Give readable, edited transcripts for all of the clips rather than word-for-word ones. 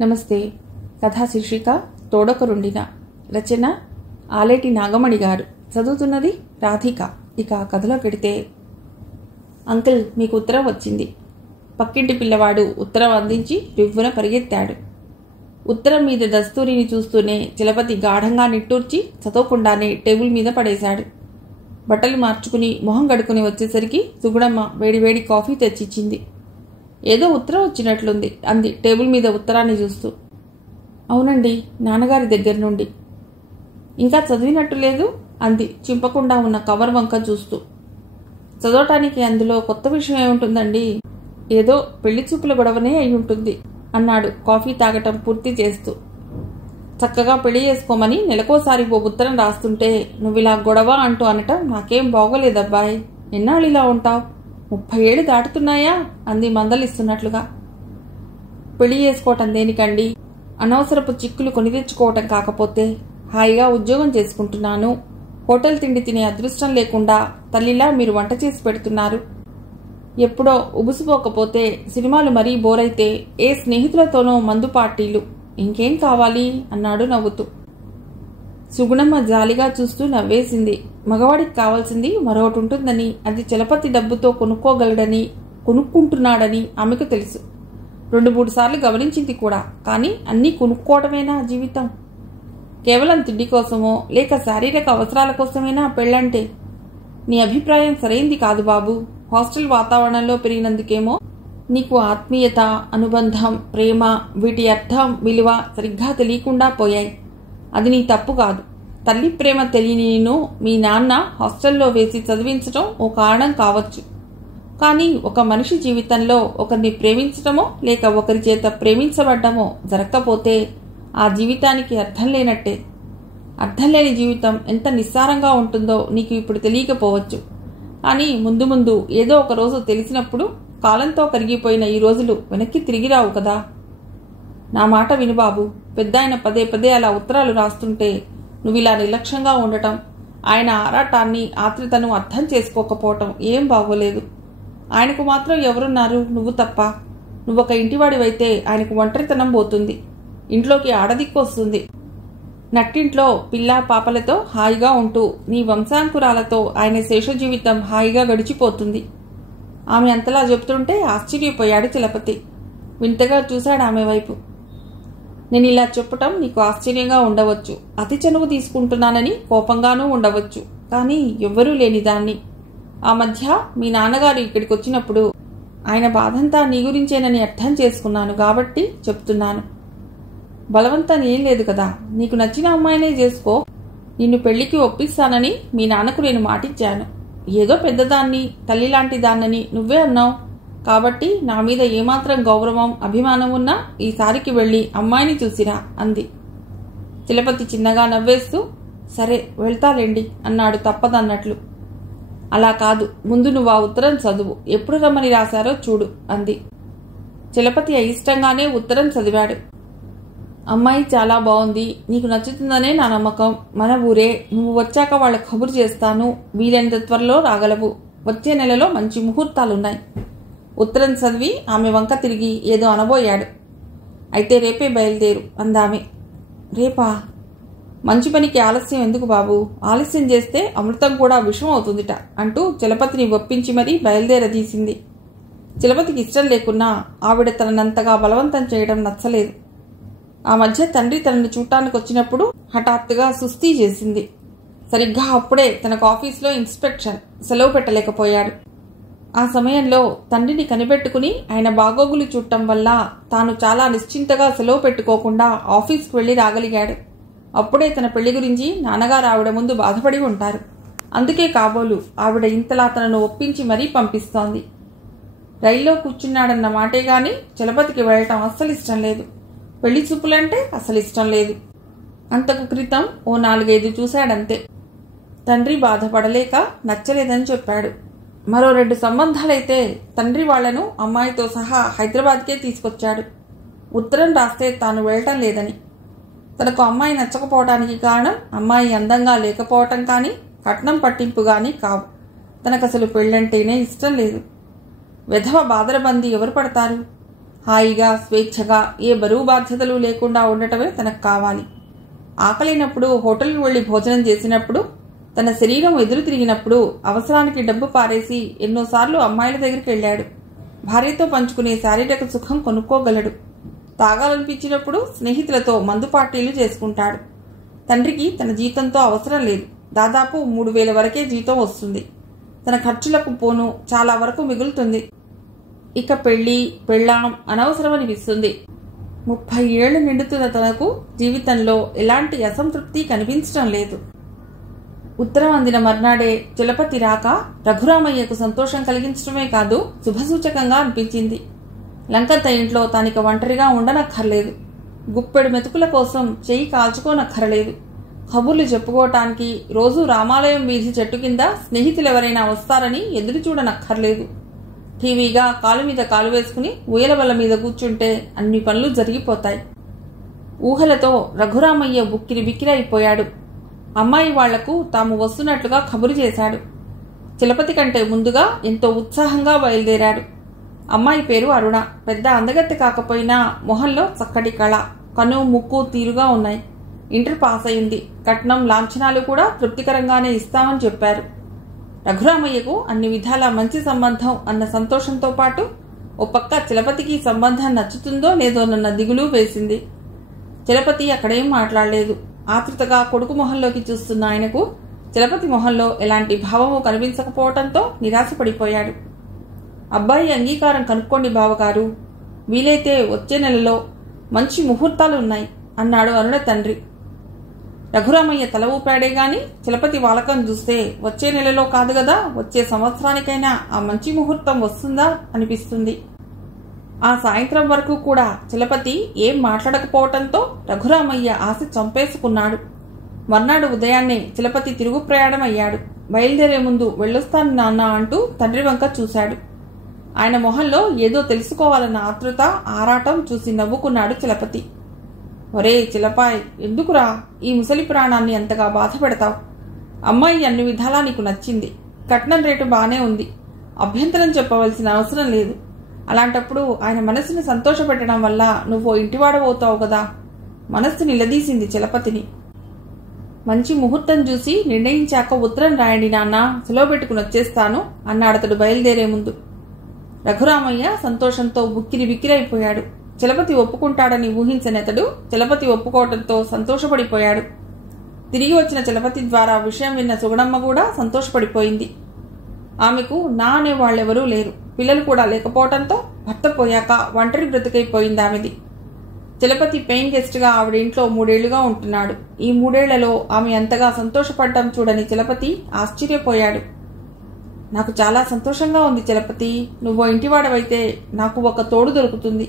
నమస్తే. కథా శీర్షిక తోడొకరుండిన. రచన ఆలేటి నాగమణి గారు. చదువుతున్నది రాధిక. ఇక కథలోకెడితే, అంకుల్, మీకు ఉత్తరం వచ్చింది. పక్కింటి పిల్లవాడు ఉత్తరం అందించి రివ్వున పరిగెత్తాడు. ఉత్తరం మీద దస్తూరిని చూస్తూనే చలపతి గాఢంగా నిట్టూర్చి చదవకుండానే టేబుల్ మీద పడేశాడు. బట్టలు మార్చుకుని మొహం కడుకుని వచ్చేసరికి సుగుణమ్మ వేడివేడి కాఫీ తెచ్చిచ్చింది. ఏదో ఉత్తరం వచ్చినట్లుంది అంది టేబుల్ మీద ఉత్తరాన్ని చూస్తూ. అవునండి, నాన్నగారి దగ్గర నుండి. ఇంకా చదివినట్టు లేదు అంది చింపకుండా ఉన్న కవర్ వంక చూస్తూ. చదవటానికి అందులో కొత్త విషయం ఏముంటుందండి? ఏదో పెళ్లి చూపుల గొడవనే అయి ఉంటుంది అన్నాడు కాఫీ తాగటం పూర్తి చేస్తూ. చక్కగా పెళ్లి చేసుకోమని నెలకోసారి ఓ ఉత్తరం రాస్తుంటే నువ్విలా గొడవ అంటూ అనటం నాకేం బాగోలేదబ్బాయ్. ఎన్నాళ్ళు ఇలా ఉంటావు? 30 ఏళ్ళు దాటుతున్నాయా అంది మందలిస్తున్నట్లుగా. పెళ్లి చేసుకోవటం దేనికండి? అనవసరపు చిక్కులు కొని తెచ్చుకోవటం కాకపోతే హాయిగా ఉద్యోగం చేసుకుంటున్నాను. హోటల్ తిండి తినే అదృష్టం లేకుండా తల్లిలా మీరు వంట చేసి పెడుతున్నారు. ఎప్పుడో ఉబుసుపోకపోతే సినిమాలు మరీ బోరైతే ఏ స్నేహితులతోనో మందు పార్టీలు. ఇంకేం కావాలి అన్నాడు నవ్వుతూ. సుగుణమ్మ జాలిగా చూస్తూ నవ్వేసింది. మగవాడికి కావాల్సింది మరొకటి ఉంటుందని, అది చలపతి డబ్బుతో కొనుక్కోగలడని, కొనుక్కుంటున్నాడని ఆమెకు తెలుసు. 2-3 సార్లు గమనించింది కూడా. కానీ అన్నీ కొనుక్కోవటమేనా జీవితం? కేవలం తిండి కోసమో లేక శారీరక అవసరాల కోసమేనా పెళ్ళంటే? నీ అభిప్రాయం సరైంది కాదు బాబు. హాస్టల్ వాతావరణంలో పెరిగినందుకేమో నీకు ఆత్మీయత, అనుబంధం, ప్రేమ, వీటి అర్థం, విలువ సరిగ్గా తెలియకుండా పోయాయి. అది నీ తప్పు కాదు. తల్లి ప్రేమ తెలియని నేను మీ నాన్న హాస్టల్లో వేసి చదివించటం ఓ కారణం కావచ్చు. కానీ ఒక మనిషి జీవితంలో ఒకరిని ప్రేమించటమో లేక ఒకరి చేత ప్రేమించబడ్డమో జరగకపోతే ఆ జీవితానికి అర్థం లేనట్టే. అర్థం లేని జీవితం ఎంత నిస్సారంగా ఉంటుందో నీకు ఇప్పుడు తెలియకపోవచ్చు. కానీ ముందు ముందు ఏదో ఒక రోజు తెలిసినప్పుడు కాలంతో కరిగిపోయిన ఈ రోజులు వెనక్కి తిరిగి రావు కదా. నా మాట విను బాబు. పెద్దాయన పదే పదే అలా ఉత్తరాలు రాస్తుంటే నువ్విలా నిర్లక్ష్యంగా ఉండటం, ఆయన ఆరాటాన్ని, ఆత్రుతను అర్థం చేసుకోకపోవటం ఏం బాగోలేదు. ఆయనకు మాత్రం ఎవరున్నారు? నువ్వు తప్ప. నువ్వొక ఇంటివాడివైతే ఆయనకు ఒంటరితనం పోతుంది. ఇంట్లోకి ఆడదిక్కు వస్తుంది. నట్టింట్లో పిల్లా పాపలతో హాయిగా ఉంటూ నీ వంశాంకురాలతో ఆయన శేష జీవితం హాయిగా గడిచిపోతుంది. ఆమె అంతలా చెబుతుంటే ఆశ్చర్యపోయాడు చలపతి. వింతగా చూశాడు ఆమె వైపు. నేను ఇలా చెప్పటం నీకు ఆశ్చర్యంగా ఉండవచ్చు, అతి చనువు తీసుకుంటున్నానని కోపంగానూ ఉండవచ్చు. కానీ ఎవ్వరూ లేని దాన్ని. ఆ మధ్య మీ నాన్నగారు ఇక్కడికి వచ్చినప్పుడు ఆయన బాధంతా నీ గురించేనని అర్థం చేసుకున్నాను కాబట్టి చెప్తున్నాను. బలవంతం ఏం లేదు కదా. నీకు నచ్చిన అమ్మాయినే చేసుకో. నిన్ను పెళ్లికి ఒప్పిస్తానని మీ నాన్నకు నేను మాటిచ్చాను. ఏదో పెద్దదాన్ని, తల్లి లాంటి దాన్నని నువ్వే అన్నావు. కాబట్టి నా మీద ఏమాత్రం గౌరవం, అభిమానం ఉన్నా ఈసారికి వెళ్ళి అమ్మాయిని చూసిరా అంది. చలపతి చిన్నగా నవ్వేస్తూ, సరే వెళ్తాలేండి అన్నాడు తప్పదన్నట్లు. అలా కాదు, ముందు నువ్వు ఆ ఉత్తరం చదువు. ఎప్పుడు రమ్మని రాశారో చూడు అంది. చలపతి అయిష్టంగానే ఉత్తరం చదివాడు. అమ్మాయి చాలా బాగుంది. నీకు నచ్చుతుందనే నా నమ్మకం. మన ఊరే. నువ్వు వచ్చాక వాళ్ళ కబురు చేస్తాను. వీలైనంత త్వరలో రాగలవు. వచ్చే నెలలో మంచి ముహూర్తాలున్నాయి. ఉత్తరం చదివి ఆమె వంక తిరిగి ఏదో అనబోయాడు. అయితే రేపే బయలుదేరు అందామె. రేపా? మంచి పనికి ఆలస్యం ఎందుకు బాబు? ఆలస్యం చేస్తే అమృతం కూడా విషం అవుతుందిట అంటూ చలపతిని ఒప్పించి మరీ బయలుదేరదీసింది. చలపతికి ఇష్టం లేకున్నా ఆవిడ తననంతగా బలవంతం చేయడం నచ్చలేదు. ఆ మధ్య తండ్రి తనను చూడటానికి వచ్చినప్పుడు హఠాత్తుగా సుస్తీ చేసింది. సరిగ్గా అప్పుడే తనకు ఆఫీసులో ఇన్స్పెక్షన్. సెలవు పెట్టలేకపోయాడు. ఆ సమయంలో తండ్రిని కనిపెట్టుకుని ఆయన బాగోగులు చూడటం వల్ల తాను చాలా నిశ్చింతగా సెలవు పెట్టుకోకుండా ఆఫీస్కి వెళ్లి రాగలిగాడు. అప్పుడే తన పెళ్లి గురించి నాన్నగారు ఆవిడ ముందు బాధపడి ఉంటారు. అందుకే కాబోలు ఆవిడ ఇంతలా తనను ఒప్పించి మరీ పంపిస్తోంది. రైల్లో కూర్చున్నాడన్న మాటే గాని చలపతికి వెళ్ళటం అస్సలు ఇష్టం లేదు. పెళ్లి చూపులంటే అసలు ఇష్టం లేదు. అంతకు క్రితం ఓ 4-5 చూశాడంతే. తండ్రి బాధపడలేక నచ్చలేదని చెప్పాడు. మరో 2 సంబంధాలైతే తండ్రి వాళ్లను అమ్మాయితో సహా హైదరాబాద్కే తీసుకొచ్చాడు. ఉత్తరం రాస్తే తాను వెళ్ళటం లేదని. తనకు అమ్మాయి నచ్చకపోవటానికి కారణం అమ్మాయి అందంగా లేకపోవటం కానీ కట్నం పట్టింపు కానీ కావు. తనకసలు పెళ్ళంటేనే ఇష్టం లేదు. వెధవ బాదరబందీ ఎవరు పడతారు? హాయిగా స్వేచ్ఛగా ఏ బరువు బాధ్యతలు లేకుండా ఉండటమే తనకు కావాలి. ఆకలినప్పుడు హోటల్కి వెళ్లి భోజనం చేసినప్పుడు, తన శరీరం ఎదురు తిరిగినప్పుడు అవసరానికి డబ్బు పారేసి ఎన్నోసార్లు అమ్మాయిల దగ్గరికి వెళ్ళాడు. భార్యతో పంచుకునే శారీరక సుఖం కొనుక్కోగలడు. తాగాలనిపించినప్పుడు స్నేహితులతో మందు పార్టీలు చేసుకుంటాడు. తండ్రికి తన జీతంతో అవసరం లేదు. దాదాపు 3,000 వరకే జీతం వస్తుంది. తన ఖర్చులకు పోను చాలా వరకు మిగులుతుంది. ఇక పెళ్లి పెళ్ళాం అనవసరమనిపిస్తుంది. 30 ఏళ్లు నిండుతున్న తనకు జీవితంలో ఎలాంటి అసంతృప్తి కనిపించడం లేదు. ఉత్తరం అందిన మర్నాడే చలపతి రాక రఘురామయ్యకు సంతోషం కలిగించడమే కాదు, శుభసూచకంగా అనిపించింది. లంకంత ఇంట్లో తానిక ఒంటరిగా ఉండనక్కర్లేదు. గుప్పెడు మెతుకుల కోసం చెయ్యి కాల్చుకోనక్కరలేదు. కబుర్లు చెప్పుకోవటానికి రోజూ రామాలయం వీధి చెట్టు కింద స్నేహితులెవరైనా వస్తారని ఎదురు చూడనక్కర్లేదు. టీవీగా కాలు మీద కాలు వేసుకుని ఊయలబల్ల మీద కూర్చుంటే అన్ని పనులు జరిగిపోతాయి. ఊహలతో రఘురామయ్య బుక్కిరి బిక్కిరైపోయాడు. అమ్మాయి వాళ్లకు తాము వస్తున్నట్లుగా కబురు చేశాడు. చలపతి కంటే ముందుగా ఎంతో ఉత్సాహంగా బయలుదేరాడు. అమ్మాయి పేరు అరుణ. పెద్ద అందగత్తె కాకపోయినా మొహంలో చక్కటి కళ, కను ముక్కు తీరుగా ఉన్నాయి. ఇంటర్ పాస్ అయింది. కట్నం లాంఛనాలు కూడా తృప్తికరంగానే ఇస్తామని చెప్పారు. రఘురామయ్యకు అన్ని విధాలా మంచి సంబంధం అన్న సంతోషంతో పాటు ఓ పక్క చలపతికి సంబంధం నచ్చుతుందో లేదోనన్న దిగులు వేసింది. చలపతి అక్కడేం మాట్లాడలేదు. ఆతృతగా కొడుకు మొహంలోకి చూస్తున్న ఆయనకు చలపతి మొహంలో ఎలాంటి భావము కనిపించకపోవటంతో నిరాశపడిపోయాడు. అబ్బాయి అంగీకారం కనుక్కోండి బావగారు, వీలైతే వచ్చే నెలలో మంచి ముహూర్తాలున్నాయి అన్నాడు అరుణ తండ్రి. రఘురామయ్య తల ఊపాడే గాని చలపతి వాలకం చూస్తే వచ్చే నెలలో కాదు గదా, వచ్చే సంవత్సరానికైనా ఆ మంచి ముహూర్తం వస్తుందా అనిపిస్తుంది. ఆ సాయంత్రం వరకు కూడా చలపతి ఏం మాట్లాడకపోవటంతో రఘురామయ్య ఆశ చంపేసుకున్నాడు. మర్నాడు ఉదయాన్నే చలపతి తిరుగు ప్రయాణం అయ్యాడు. బయలుదేరే ముందు వెళ్ళొస్తాను నాన్న అంటూ తండ్రి వంక చూశాడు. ఆయన మొహంలో ఏదో తెలుసుకోవాలన్న ఆతృత, ఆరాటం చూసి నవ్వుకున్నాడు చలపతి. ఒరే చిలపాయ్, ఎందుకురా ఈ ముసలి ప్రాణాన్ని అంతగా బాధ పెడతావు? అమ్మాయి అన్ని విధాలా నీకు నచ్చింది. కట్నం రేటు బానే ఉంది. అభ్యంతరం చెప్పవలసిన అవసరం లేదు. అలాంటప్పుడు ఆయన మనసుని సంతోషపెట్టడం వల్ల నువ్వు ఇంటివాడబోతావు కదా. మనస్సు నిలదీసింది చలపతిని. మంచి ముహూర్తం చూసి నిర్ణయించాక ఉత్తరం రాయండి నాన్న, సెలవు పెట్టుకుని వచ్చేస్తాను అన్నాడతడు బయలుదేరే ముందు. రఘురామయ్య సంతోషంతో బుక్కిరి బిక్కిరైపోయాడు. చలపతి ఒప్పుకుంటాడని ఊహించనతడు చలపతి ఒప్పుకోవడంతో సంతోషపడిపోయాడు. తిరిగి వచ్చిన చలపతి ద్వారా విషయం విన్న సుగుణమ్మ కూడా సంతోషపడిపోయింది. ఆమెకు నా అనే వాళ్ళెవరూ లేరు. పిల్లలు కూడా లేకపోవడంతో భర్త పోయాక ఒంటరి బ్రతికైపోయింది ఆమెది. చలపతి పెయింగ్ గెస్ట్ గా ఆవిడ ఇంట్లో 3 ఏళ్లుగా ఉంటున్నాడు. ఈ 3 ఏళ్లలో ఆమె అంతగా సంతోషపడ్డం చూడని చలపతి ఆశ్చర్యపోయాడు. నాకు చాలా సంతోషంగా ఉంది చలపతి. నువ్వు ఇంటివాడవైతే నాకు ఒక తోడు దొరుకుతుంది.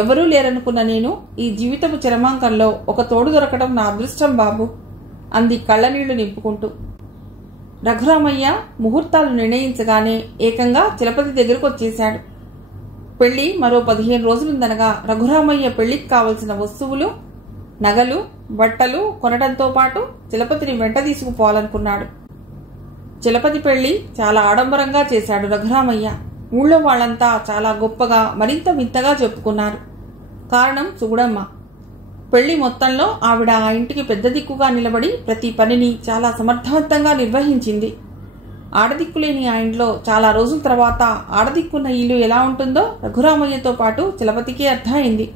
ఎవరూ లేరనుకున్న నేను ఈ జీవితపు చరమాంకంలో ఒక తోడు దొరకడం నా అదృష్టం బాబు అంది కళ్ళనీళ్లు నింపుకుంటూ. రఘురామయ్య ముహూర్తాలు నిర్ణయించగానే ఏకంగా చలపతి దగ్గరకు వచ్చేశాడు. పెళ్లి మరో 15 రోజులుందనగా రఘురామయ్య పెళ్లికి కావలసిన వస్తువులు, నగలు, బట్టలు కొనడంతో పాటు చలపతిని వెంట తీసుకుపోవాలనుకున్నాడు. చలపతి పెళ్లి చాలా ఆడంబరంగా చేశాడు రఘురామయ్య. ఊళ్ళో వాళ్లంతా చాలా గొప్పగా మరింత వింతగా చెప్పుకున్నారు. కారణం సుగుడమ్మ. పెళ్లి మొత్తంలో ఆవిడ ఆ ఇంటికి పెద్ద దిక్కుగా నిలబడి ప్రతి పనిని చాలా సమర్థవంతంగా నిర్వహించింది. ఆడదిక్కులేని ఆ ఇంట్లో చాలా రోజుల తర్వాత ఆడదిక్కున్న ఇల్లు ఎలా ఉంటుందో రఘురామయ్యతో పాటు చలపతికి అర్థమైంది.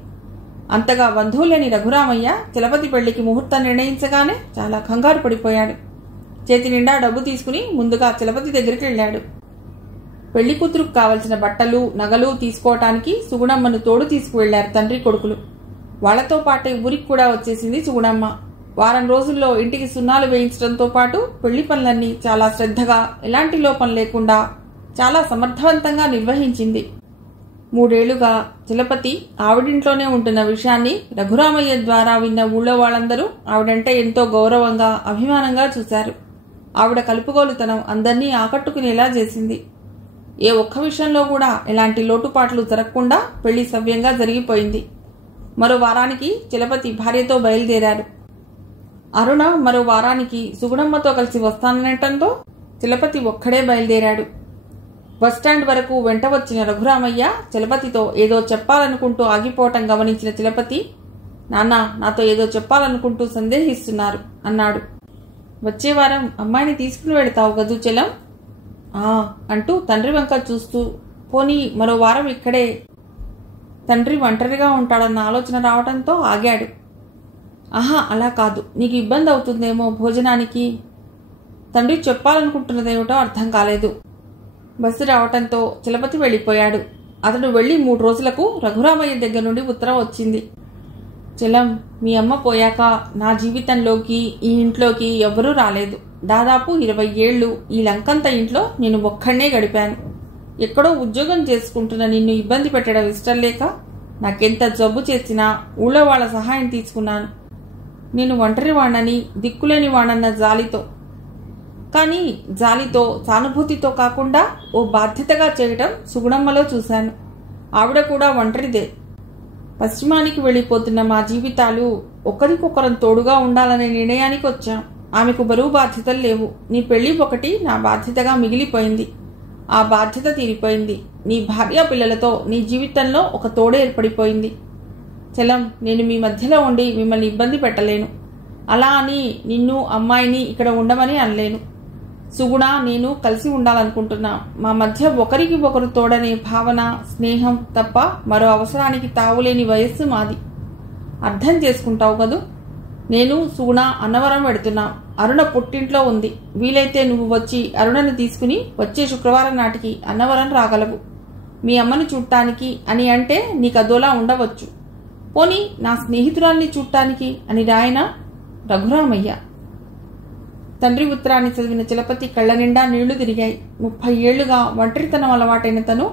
అంతగా బంధువులేని రఘురామయ్య చలపతి పెళ్లికి ముహూర్తం నిర్ణయించగానే చాలా కంగారు పడిపోయాడు. చేతి నిండా డబ్బు తీసుకుని ముందుగా చలపతి దగ్గరికి వెళ్ళాడు. పెళ్లి కూతురుకు కావలసిన బట్టలు, నగలు తీసుకోవటానికి సుగుణమ్మను తోడు తీసుకువెళ్లారు తండ్రి కొడుకులు. వాళ్లతో పాటే ఊరికి కూడా వచ్చేసింది సుగుణమ్మ. వారం రోజుల్లో ఇంటికి సున్నాలు వేయించడంతో పాటు పెళ్లి పనులన్నీ చాలా శ్రద్ధగా, ఎలాంటి లోపం లేకుండా చాలా సమర్థవంతంగా నిర్వహించింది. 3 ఏళ్లుగా చలపతి ఆవిడింట్లోనే ఉంటున్న విషయాన్ని రఘురామయ్య ద్వారా విన్న ఊళ్ళో వాళ్ళందరూ ఆవిడంటే ఎంతో గౌరవంగా, అభిమానంగా చూశారు. ఆవిడ కలుపుగోలుతనం అందర్నీ ఆకట్టుకునేలా చేసింది. ఏ ఒక్క విషయంలో కూడా ఎలాంటి లోటుపాట్లు జరగకుండా పెళ్లి సవ్యంగా జరిగిపోయింది. మరో వారానికి చలపతి భార్యతో బయలుదేరాడు. అరుణ మరో వారానికి సుగుణమ్మతో కలిసి వస్తాననటంతో చలపతి ఒక్కడే బయలుదేరాడు. బస్టాండ్ వరకు వెంట వచ్చిన రఘురామయ్య చలపతితో ఏదో చెప్పాలనుకుంటూ ఆగిపోవటం గమనించిన చలపతి, నాన్న నాతో ఏదో చెప్పాలనుకుంటూ సందేహిస్తున్నారు అన్నాడు. వచ్చే వారం అమ్మాయిని తీసుకుని వెళతావు గదు చలం? అంటూ తండ్రి వంక చూస్తూ, పోనీ మరో వారం ఇక్కడే. తండ్రి ఒంటరిగా ఉంటాడన్న ఆలోచన రావడంతో ఆగాడు. అలా కాదు, నీకు ఇబ్బంది అవుతుందేమో భోజనానికి. తండ్రి చెప్పాలనుకుంటున్నదేమిటో అర్థం కాలేదు. బస్సు రావటంతో చలపతి వెళ్ళిపోయాడు. అతడు వెళ్లి 3 రోజులకు రఘురామయ్య దగ్గర నుండి ఉత్తరం వచ్చింది. చలం, మీ అమ్మ పోయాక నా జీవితంలోకి, ఈ ఇంట్లోకి ఎవ్వరూ రాలేదు. దాదాపు 20 ఏళ్లు ఈ లంకంత ఇంట్లో నేను ఒక్కడే గడిపాను. ఎక్కడో ఉద్యోగం చేసుకుంటున్న నిన్ను ఇబ్బంది పెట్టడం ఇష్టం లేక నాకెంత జబ్బు చేసినా ఊళ్ళో వాళ్ల సహాయం తీసుకున్నాను. నేను ఒంటరి వాణ్ణని, దిక్కులేని వాణ్ణన్న జాలితో. కానీ జాలితో, సానుభూతితో కాకుండా ఓ బాధ్యతగా చేయటం సుగుణమ్మలో చూశాను. ఆవిడ కూడా ఒంటరిదే. పశ్చిమానికి వెళ్ళిపోతున్న మా జీవితాలు ఒకరికొకరం తోడుగా ఉండాలనే నిర్ణయానికి వచ్చాం. ఆమెకు బరువు బాధ్యతలు లేవు. నీ పెళ్లి ఒకటి నా బాధ్యతగా మిగిలిపోయింది. ఆ బాధ్యత తీరిపోయింది. నీ భార్య పిల్లలతో నీ జీవితంలో ఒక తోడే ఏర్పడిపోయింది. చలం, నేను మీ మధ్యలో ఉండి మిమ్మల్ని ఇబ్బంది పెట్టలేను. అలా అని నిన్ను, అమ్మాయిని ఇక్కడ ఉండమని అనలేను. సుగుణ, నేను కలిసి ఉండాలనుకుంటున్నా. మా మధ్య ఒకరికి ఒకరు తోడనే భావన, స్నేహం తప్ప మరో అవసరానికి తావులేని వయస్సు మాది. అర్థం చేసుకుంటావు కదూ? నేను, సుగుణ అన్నవరం వెడుతున్నాం. అరుణ పుట్టింట్లో ఉంది. వీలైతే నువ్వు వచ్చి అరుణను తీసుకుని వచ్చే శుక్రవారం నాటికి అన్నవరం రాగలవు. మీ అమ్మను చూడటానికి అని అంటే నీకదోలా ఉండవచ్చు. పోనీ నా స్నేహితురాల్ని చూడటానికి అని రాయనా? రఘురామయ్య. తండ్రి ఉత్తరాన్ని చదివిన చలపతి కళ్ల నిండా నీళ్లు తిరిగాయి. 30 ఏళ్లుగా ఒంటరితనం అలవాటైన తను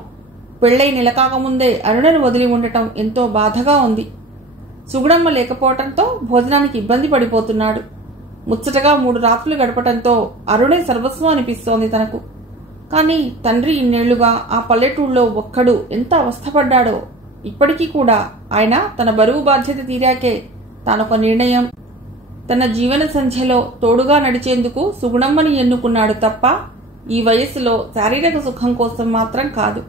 పెళ్లై నెలకాకముందే అరుణను వదిలి ఉండటం ఎంతో బాధగా ఉంది. సుగుణమ్మ లేకపోవటంతో భోజనానికి ఇబ్బంది పడిపోతున్నాడు. ముచ్చటగా 3 రాత్రులు గడపటంతో అరుణే సర్వస్వం అనిపిస్తోంది తనకు. కానీ తండ్రి ఇన్నేళ్లుగా ఆ పల్లెటూళ్ళలో ఒక్కడు ఎంత అవస్థపడ్డాడో. ఇప్పటికీ కూడా ఆయన తన బరువు బాధ్యత తీరాకే తానొక నిర్ణయం, తన జీవన సంధ్యలో తోడుగా నడిచేందుకు సుగుణమ్మని ఎన్నుకున్నాడు తప్ప ఈ వయస్సులో శారీరక సుఖం కోసం మాత్రం కాదు.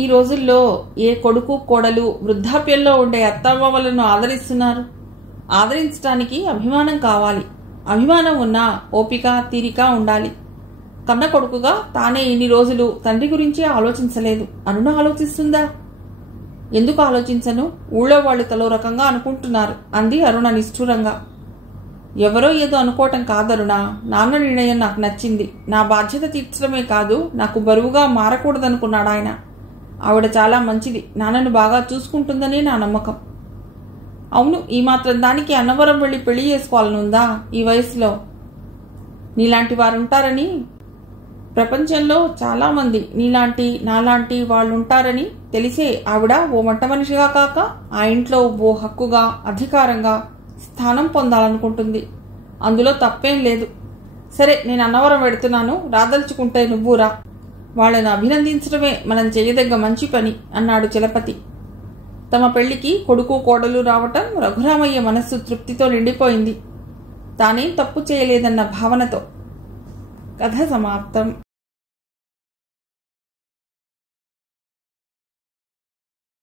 ఈ రోజుల్లో ఏ కొడుకు కోడలు వృద్ధాప్యంలో ఉండే అత్తమామలను ఆదరిస్తున్నారు? ఆదరించడానికి అభిమానం కావాలి. అభిమానం ఉన్నా ఓపిక, తీరిక ఉండాలి. కన్న కొడుకుగా తానే ఇన్ని రోజులు తండ్రి గురించి ఆలోచించలేదు. అరుణ ఆలోచిస్తుందా? ఎందుకు ఆలోచించను? ఊళ్ళో వాళ్ళు తలో రకంగా అనుకుంటున్నారు అంది అరుణ నిష్ఠూరంగా. ఎవరో ఏదో అనుకోవటం కాదరుణా. నాన్న నిర్ణయం నాకు నచ్చింది. నా బాధ్యత తీర్చడమే కాదు, నాకు బరువుగా మారకూడదనుకున్నాడు ఆయన. ఆవిడ చాలా మంచిది. నాన్నను బాగా చూసుకుంటుందని నా నమ్మకం. అవును, ఈ మాత్రం దానికి అన్నవరం వెళ్లి పెళ్లి చేసుకోవాలనుందా ఈ వయసులో? నీలాంటి వారుంటారని, ప్రపంచంలో చాలా మంది నీలాంటి నాలాంటి వాళ్ళుంటారని తెలిసే ఆవిడ ఓ వంట మనిషిగా కాక ఆ ఇంట్లో ఓ హక్కుగా, అధికారంగా స్థానం పొందాలనుకుంటుంది. అందులో తప్పేం లేదు. సరే, నేను అన్నవరం వెడుతున్నాను. రాదలుచుకుంటే నువ్వు రా. వాళ్లను అభినందించడమే మనం చేయదగ్గ మంచి పని అన్నాడు చలపతి. తమ పెళ్లికి కొడుకు కోడలు రావటం రఘురామయ్య మనస్సు తృప్తితో నిండిపోయింది. తానేం తప్పు చేయలేదన్న భావనతో. కథ సమాప్తం.